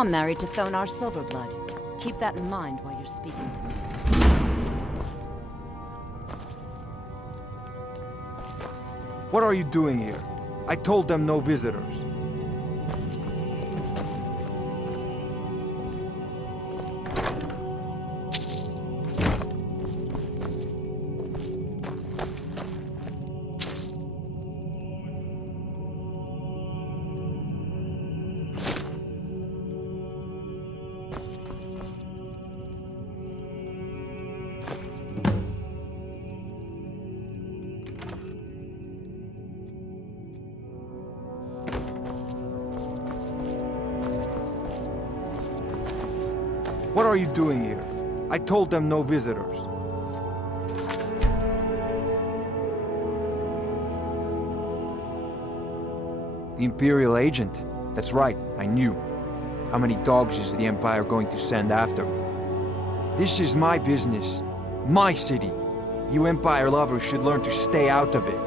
I'm married to Thonar Silverblood. Keep that in mind while you're speaking to me. What are you doing here? I told them no visitors. What are you doing here? I told them no visitors. The Imperial agent? That's right, I knew. How many dogs is the Empire going to send after me? This is my business. My city. You Empire lovers should learn to stay out of it.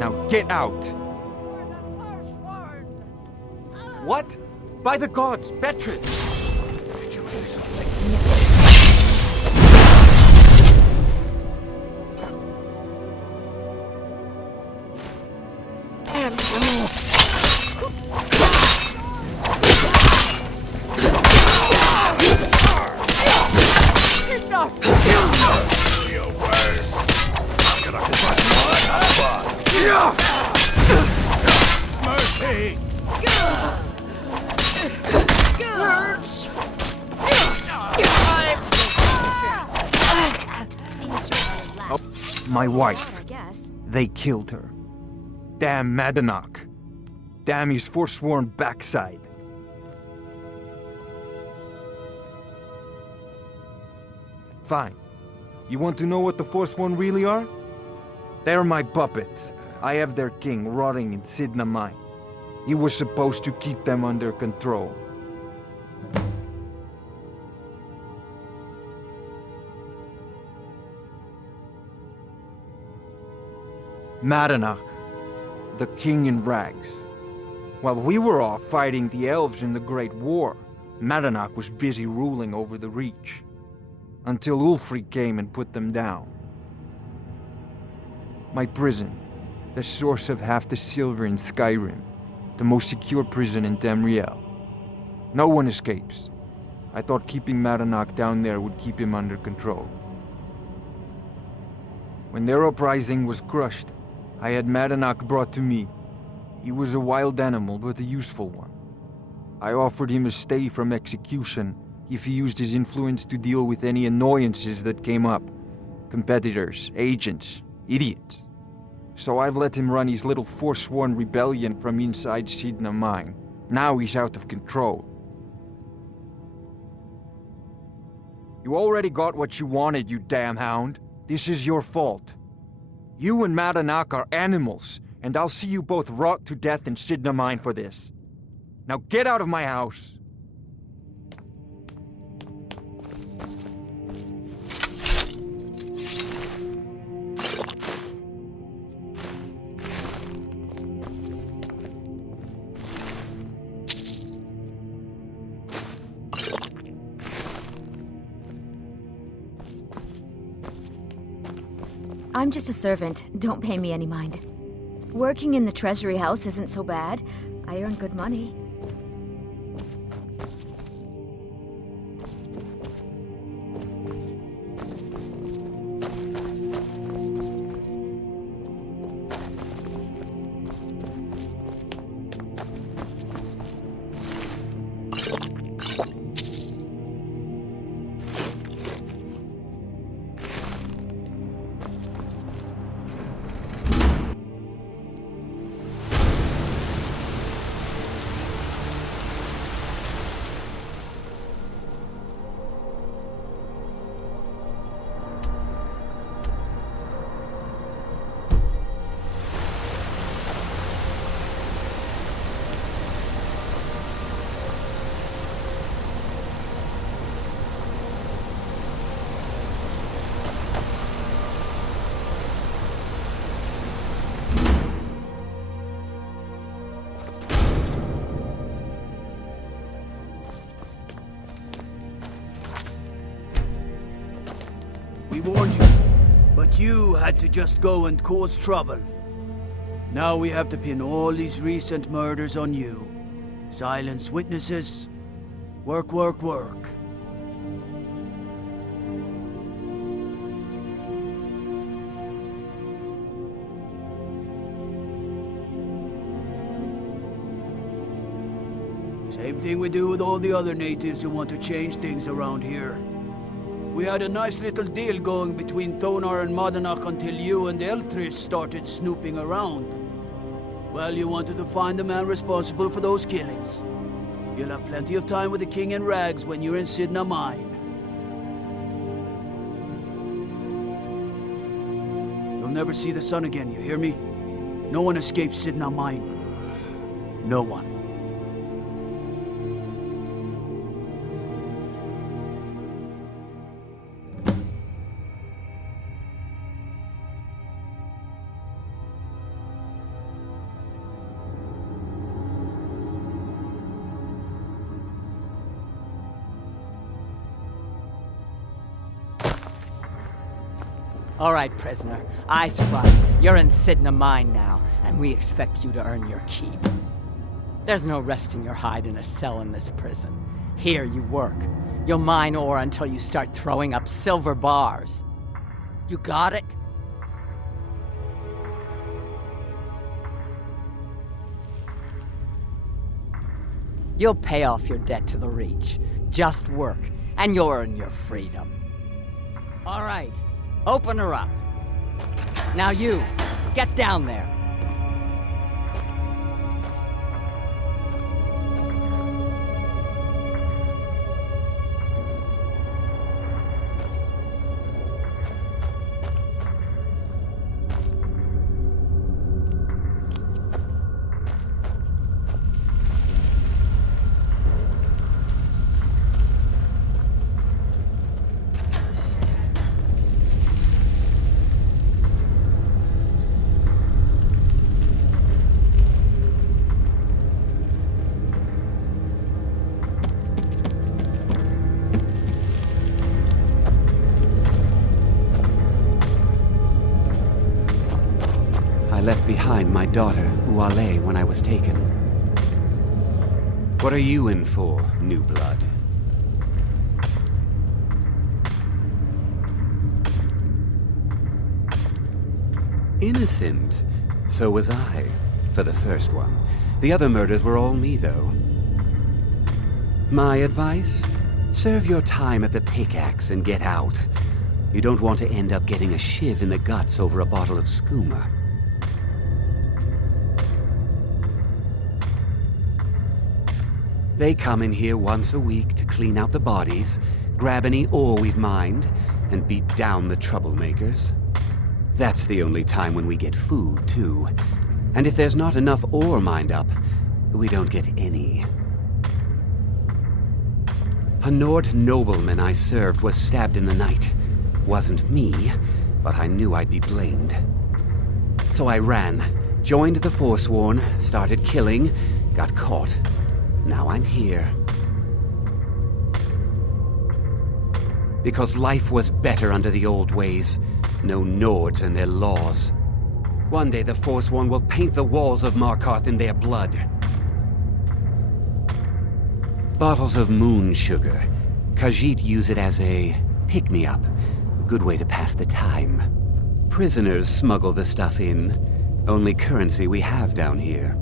Now get out! What? By the gods, Betrid! Mercy! My wife. They killed her. Damn Madanach. Damn his forsworn backside. Fine. You want to know what the Forsworn really are? They're my puppets. I have their king rotting in Cidhna Mine. He was supposed to keep them under control. Madanach, the king in rags. While we were off fighting the elves in the Great War, Madanach was busy ruling over the Reach. Until Ulfric came and put them down. My prison, the source of half the silver in Skyrim, the most secure prison in Tamriel. No one escapes. I thought keeping Madanach down there would keep him under control. When their uprising was crushed, I had Madanach brought to me. He was a wild animal, but a useful one. I offered him a stay from execution if he used his influence to deal with any annoyances that came up. Competitors, agents, idiots. So I've let him run his little forsworn rebellion from inside Cidhna Mine. Now he's out of control. You already got what you wanted, you damn hound. This is your fault. You and Madanach are animals, and I'll see you both rot to death in Cidhna Mine for this. Now get out of my house! I'm just a servant. Don't pay me any mind. Working in the Treasury House isn't so bad. I earn good money. We warned you, but you had to just go and cause trouble. Now we have to pin all these recent murders on you. Silence witnesses. Work, work, work. Same thing we do with all the other natives who want to change things around here. We had a nice little deal going between Thonar and Madanach until you and Elthris started snooping around. Well, you wanted to find the man responsible for those killings. You'll have plenty of time with the king in rags when you're in Cidhna Mine. You'll never see the sun again, you hear me? No one escapes Cidhna Mine. No one. All right, prisoner. Eyes front. You're in Cidhna Mine now, and we expect you to earn your keep. There's no resting your hide in a cell in this prison. Here you work. You'll mine ore until you start throwing up silver bars. You got it? You'll pay off your debt to the Reach. Just work, and you'll earn your freedom. All right. Open her up. Now you, get down there. I left behind my daughter, Uale, when I was taken. What are you in for, new blood? Innocent. So was I, for the first one. The other murders were all me, though. My advice? Serve your time at the pickaxe and get out. You don't want to end up getting a shiv in the guts over a bottle of skooma. They come in here once a week to clean out the bodies, grab any ore we've mined, and beat down the troublemakers. That's the only time when we get food, too. And if there's not enough ore mined up, we don't get any. A Nord nobleman I served was stabbed in the night. Wasn't me, but I knew I'd be blamed. So I ran, joined the Forsworn, started killing, got caught. Now I'm here. Because life was better under the old ways. No Nords and their laws. One day the Forsworn will paint the walls of Markarth in their blood. Bottles of moon sugar. Khajiit use it as a pick-me-up. A good way to pass the time. Prisoners smuggle the stuff in. Only currency we have down here.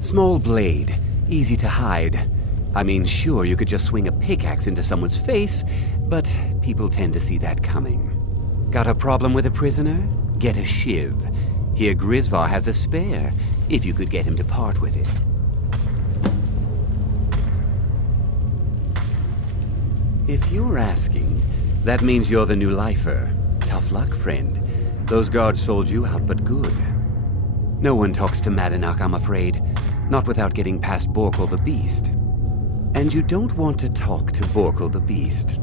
Small blade, easy to hide. I mean, sure, you could just swing a pickaxe into someone's face, but people tend to see that coming. Got a problem with a prisoner? Get a shiv. Here Grisvar has a spare, if you could get him to part with it. If you're asking, that means you're the new lifer. Tough luck, friend. Those guards sold you out, but good. No one talks to Madanach, I'm afraid. Not without getting past Borkul the Beast. And you don't want to talk to Borkul the Beast.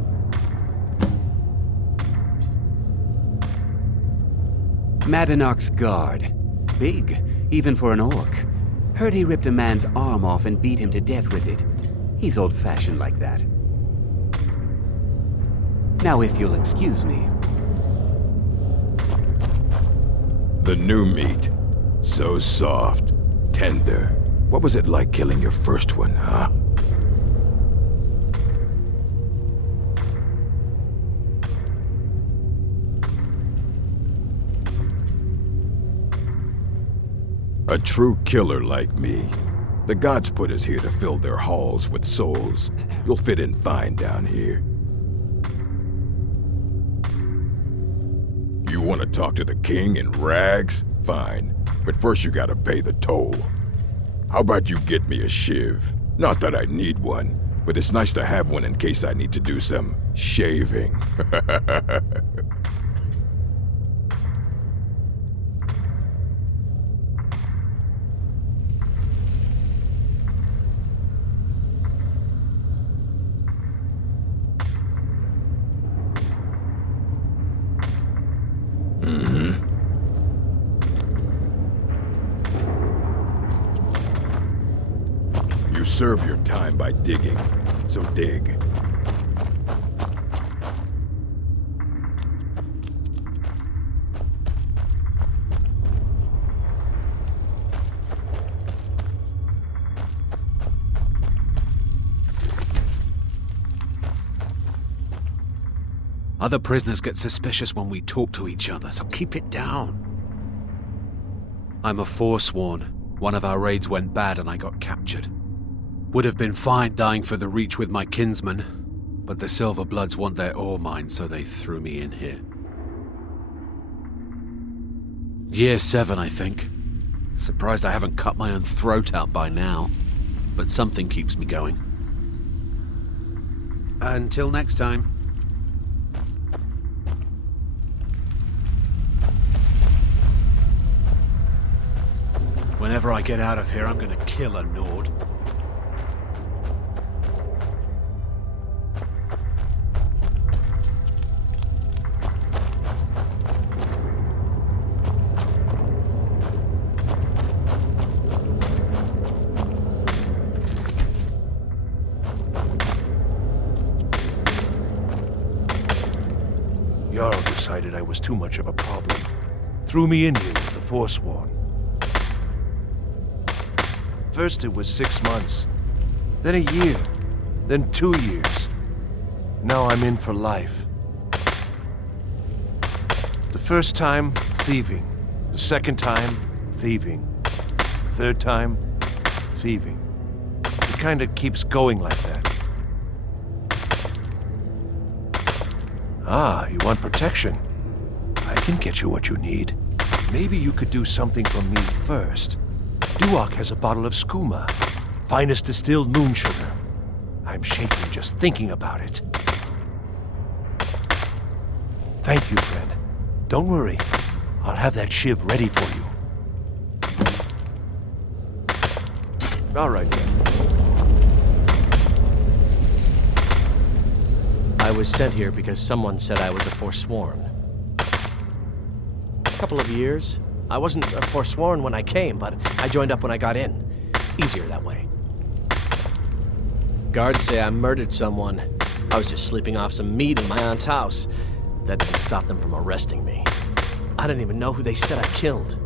Madanach's guard. Big, even for an orc. Heard he ripped a man's arm off and beat him to death with it. He's old-fashioned like that. Now, if you'll excuse me. The new meat. So soft, tender. What was it like killing your first one, huh? A true killer like me. The gods put us here to fill their halls with souls. You'll fit in fine down here. You want to talk to the king in rags? Fine. But first you gotta pay the toll. How about you get me a shiv? Not that I need one, but it's nice to have one in case I need to do some shaving. You serve your time by digging, so dig. Other prisoners get suspicious when we talk to each other, so keep it down. I'm a forsworn. One of our raids went bad and I got captured. Would have been fine dying for the Reach with my kinsmen, but the Silverbloods want their ore mine, so they threw me in here. Year 7, I think. Surprised I haven't cut my own throat out by now, but something keeps me going. Until next time. Whenever I get out of here, I'm gonna kill a Nord. Jarl decided I was too much of a problem. Threw me in here with the Forsworn. First it was 6 months, then a year, then 2 years. Now I'm in for life. The first time, thieving. The second time, thieving. The third time, thieving. It kinda keeps going like that. Ah, you want protection? I can get you what you need. Maybe you could do something for me first. Duak has a bottle of skooma, finest distilled moon sugar. I'm shaking just thinking about it. Thank you, friend. Don't worry. I'll have that shiv ready for you. All right, then. I was sent here because someone said I was a Forsworn. A couple of years. I wasn't a Forsworn when I came, but I joined up when I got in. Easier that way. Guards say I murdered someone. I was just sleeping off some meat in my aunt's house. That didn't stop them from arresting me. I didn't even know who they said I killed.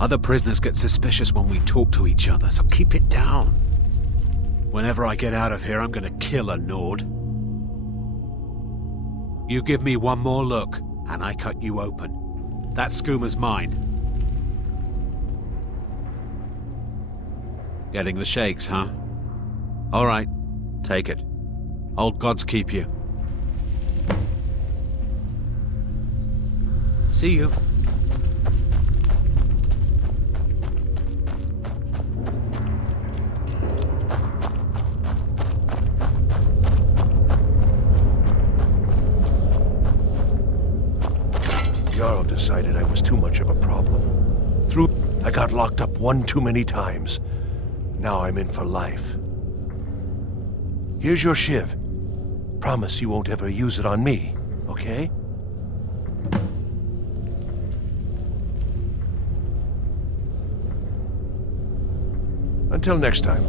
Other prisoners get suspicious when we talk to each other, so keep it down. Whenever I get out of here, I'm gonna kill a Nord. You give me one more look, and I cut you open. That skooma's mine. Getting the shakes, huh? All right, take it. Old gods keep you. See you. Jarl decided I was too much of a problem. I got locked up one too many times. Now I'm in for life. Here's your shiv. Promise you won't ever use it on me, okay? Until next time.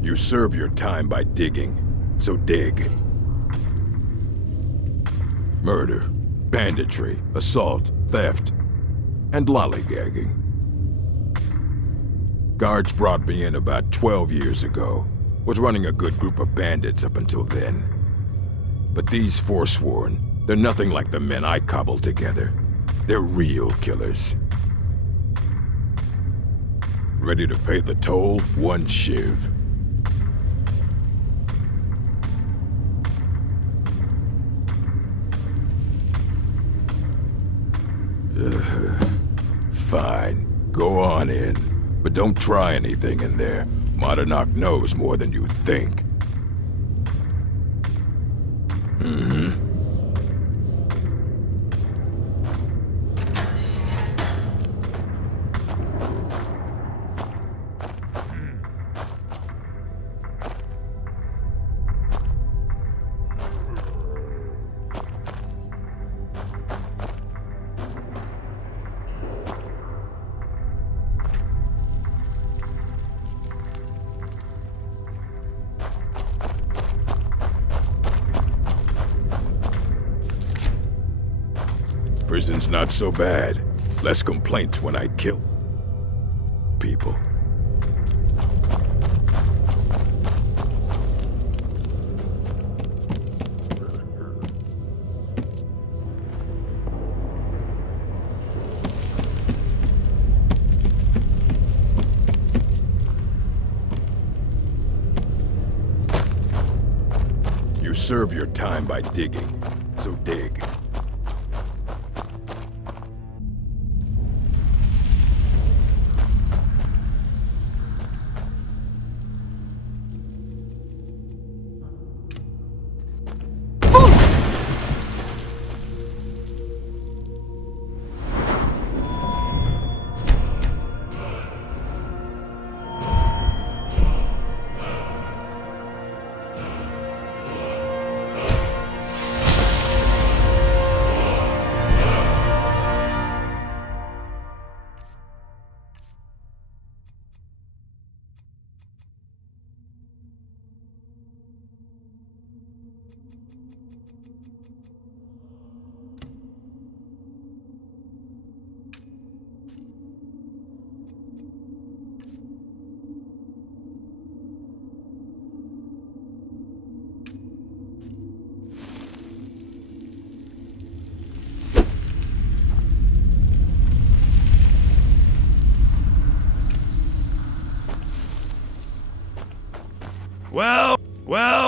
You serve your time by digging, so dig. Murder, banditry, assault, theft, and lollygagging. Guards brought me in about 12 years ago. Was running a good group of bandits up until then. But these Forsworn, they're nothing like the men I cobbled together. They're real killers. Ready to pay the toll? One shiv. Fine. Go on in. But don't try anything in there. Modernok knows more than you think. Prison's not so bad. Less complaints when I kill people. You serve your time by digging, so dig.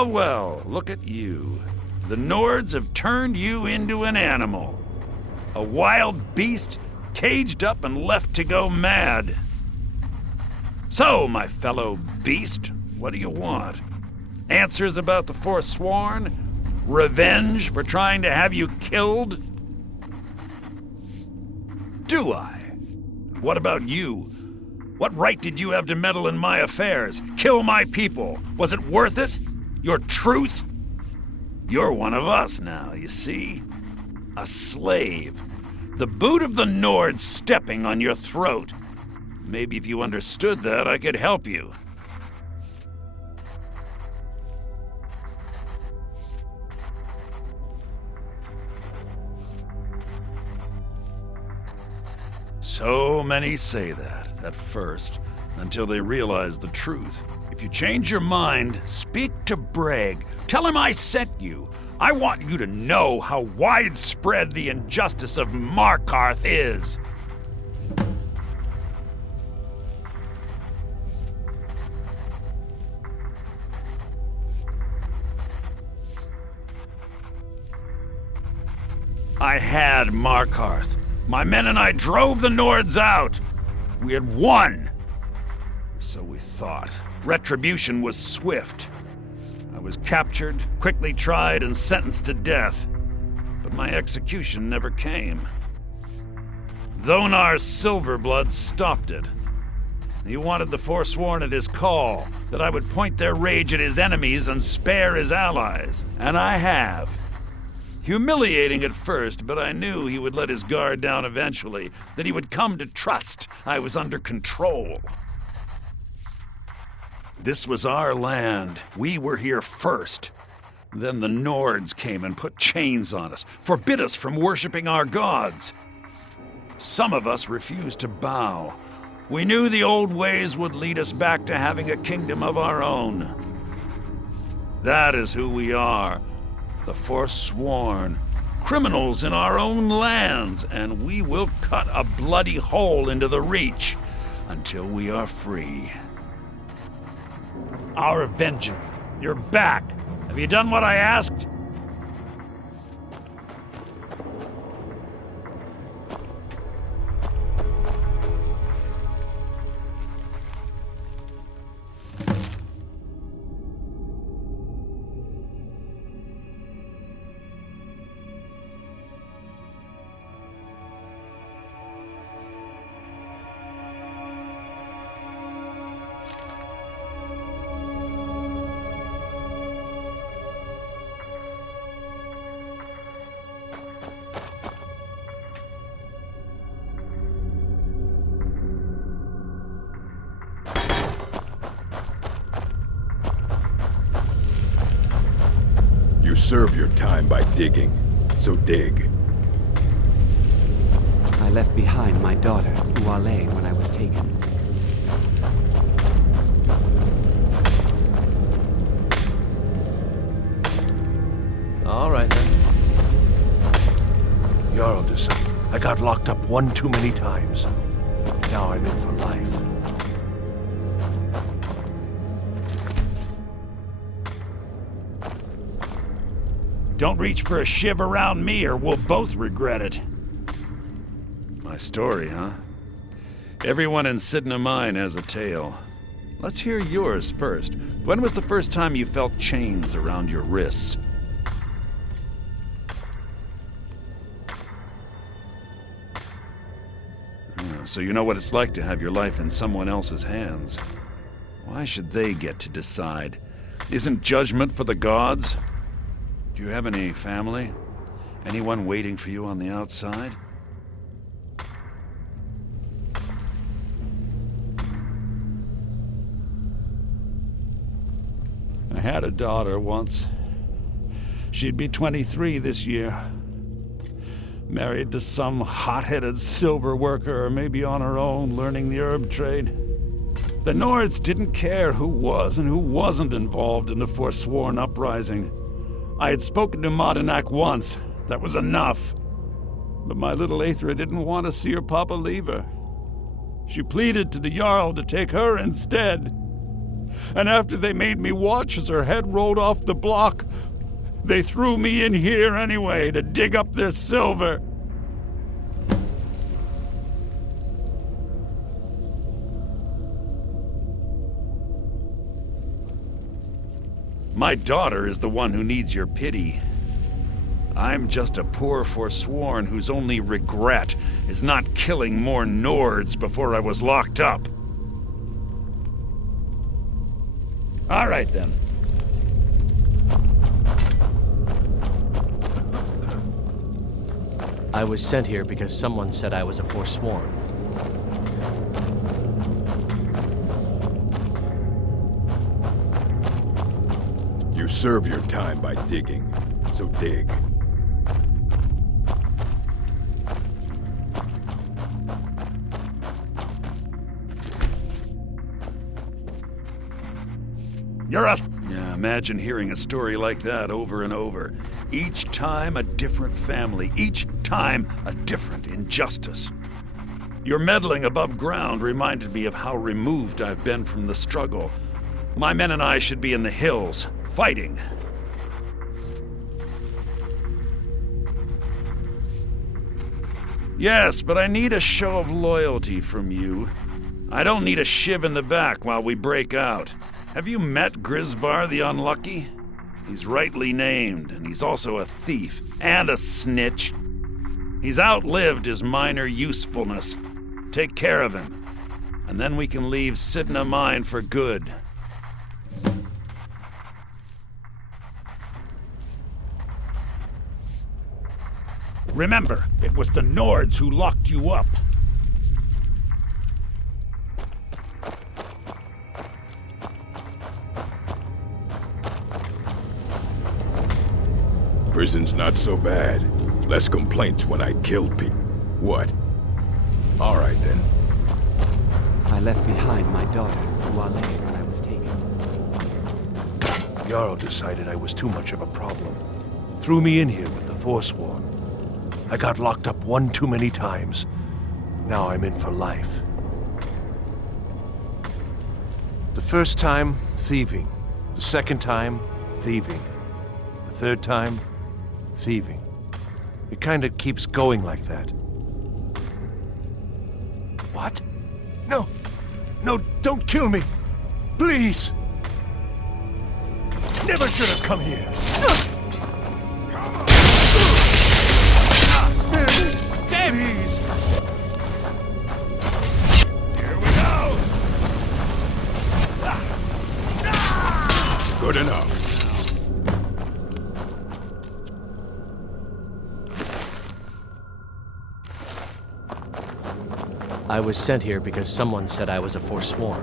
Well, look at you. The Nords have turned you into an animal. A wild beast, caged up and left to go mad. So, my fellow beast, what do you want? Answers about the Forsworn? Revenge for trying to have you killed? Do I? What about you? What right did you have to meddle in my affairs? Kill my people? Was it worth it? Your truth? You're one of us now, you see? A slave. The boot of the Nords stepping on your throat. Maybe if you understood that, I could help you. So many say that at first, until they realize the truth. If you change your mind, speak to Breg. Tell him I sent you. I want you to know how widespread the injustice of Markarth is. I had Markarth. My men and I drove the Nords out. We had won. So we thought. Retribution was swift. I was captured, quickly tried, and sentenced to death. But my execution never came. Thonar's Silverblood stopped it. He wanted the Forsworn at his call, that I would point their rage at his enemies and spare his allies. And I have. Humiliating at first, but I knew he would let his guard down eventually, that he would come to trust I was under control. This was our land. We were here first. Then the Nords came and put chains on us, forbid us from worshipping our gods. Some of us refused to bow. We knew the old ways would lead us back to having a kingdom of our own. That is who we are. The Forsworn, criminals in our own lands, and we will cut a bloody hole into the Reach until we are free. Our vengeance. You're back. Have you done what I asked? You serve your time by digging, so dig. I left behind my daughter, Uale, when I was taken. All right, then. Jarldusen, I got locked up one too many times. Now I'm in for life. Don't reach for a shiv around me or we'll both regret it. My story, huh? Everyone in Cidhna Mine has a tale. Let's hear yours first. When was the first time you felt chains around your wrists? So you know what it's like to have your life in someone else's hands. Why should they get to decide? Isn't judgment for the gods? Do you have any family? Anyone waiting for you on the outside? I had a daughter once. She'd be 23 this year. Married to some hot-headed silver worker, or maybe on her own, learning the herb trade. The Nords didn't care who was and who wasn't involved in the Forsworn uprising. I had spoken to Madanak once. That was enough. But my little Aethra didn't want to see her papa leave her. She pleaded to the Jarl to take her instead. And after they made me watch as her head rolled off the block, they threw me in here anyway to dig up their silver. My daughter is the one who needs your pity. I'm just a poor Forsworn whose only regret is not killing more Nords before I was locked up. All right, then. I was sent here because someone said I was a Forsworn. You serve your time by digging, so dig. You're a... Yeah, imagine hearing a story like that over and over. Each time a different family, each time a different injustice. Your meddling above ground reminded me of how removed I've been from the struggle. My men and I should be in the hills, fighting. Yes, but I need a show of loyalty from you. I don't need a shiv in the back while we break out. Have you met Grisvar the Unlucky? He's rightly named, and he's also a thief and a snitch. He's outlived his minor usefulness. Take care of him, and then we can leave Cidhna Mine for good. Remember, it was the Nords who locked you up. Prison's not so bad. Less complaints when I killed people. What? All right, then. I left behind my daughter, Wale, when I was taken. Jarl decided I was too much of a problem. Threw me in here with the Forsworn. I got locked up one too many times. Now I'm in for life. The first time, thieving. The second time, thieving. The third time, thieving. It kind of keeps going like that. What? No! No, don't kill me! Please! Never should have come here! Spare me! Please! Here we go! Good enough. I was sent here because someone said I was a Forsworn.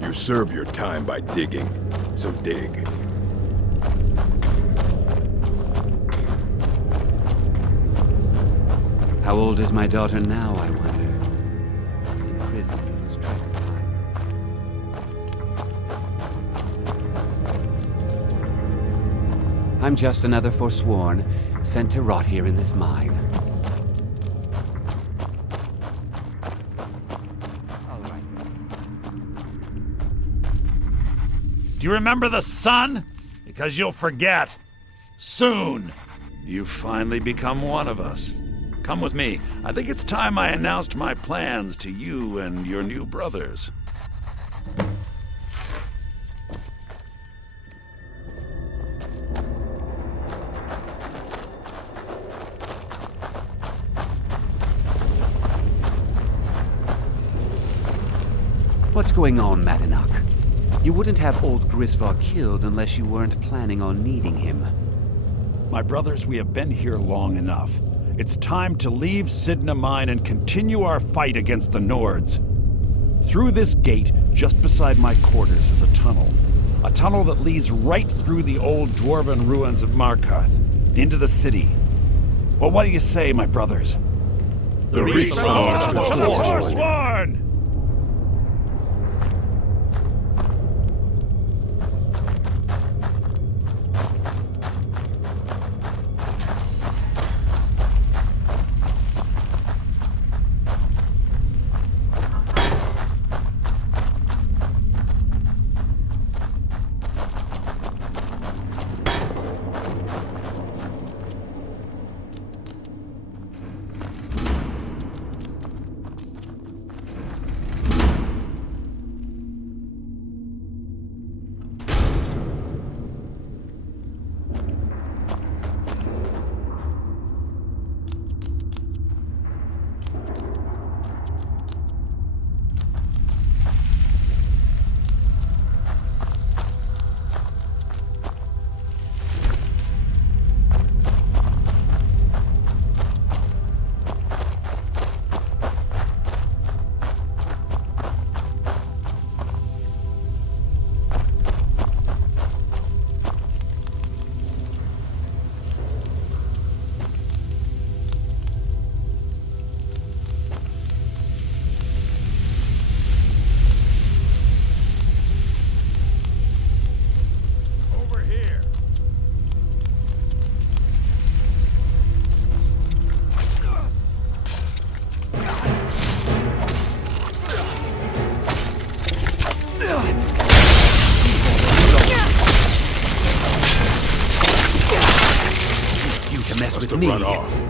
You serve your time by digging, so dig. How old is my daughter now, I wonder? In prison, you lose track of time. I'm just another Forsworn, sent to rot here in this mine. Do you remember the sun? Because you'll forget. Soon. You've finally become one of us. Come with me. I think it's time I announced my plans to you and your new brothers. What's going on, Madanach? You wouldn't have old Grisvar killed unless you weren't planning on needing him. My brothers, we have been here long enough. It's time to leave Cidhna Mine and continue our fight against the Nords. Through this gate, just beside my quarters, is a tunnel. A tunnel that leads right through the old dwarven ruins of Markarth, into the city. Well, what do you say, my brothers? The Reach belongs to the Forsworn! with to me, run off.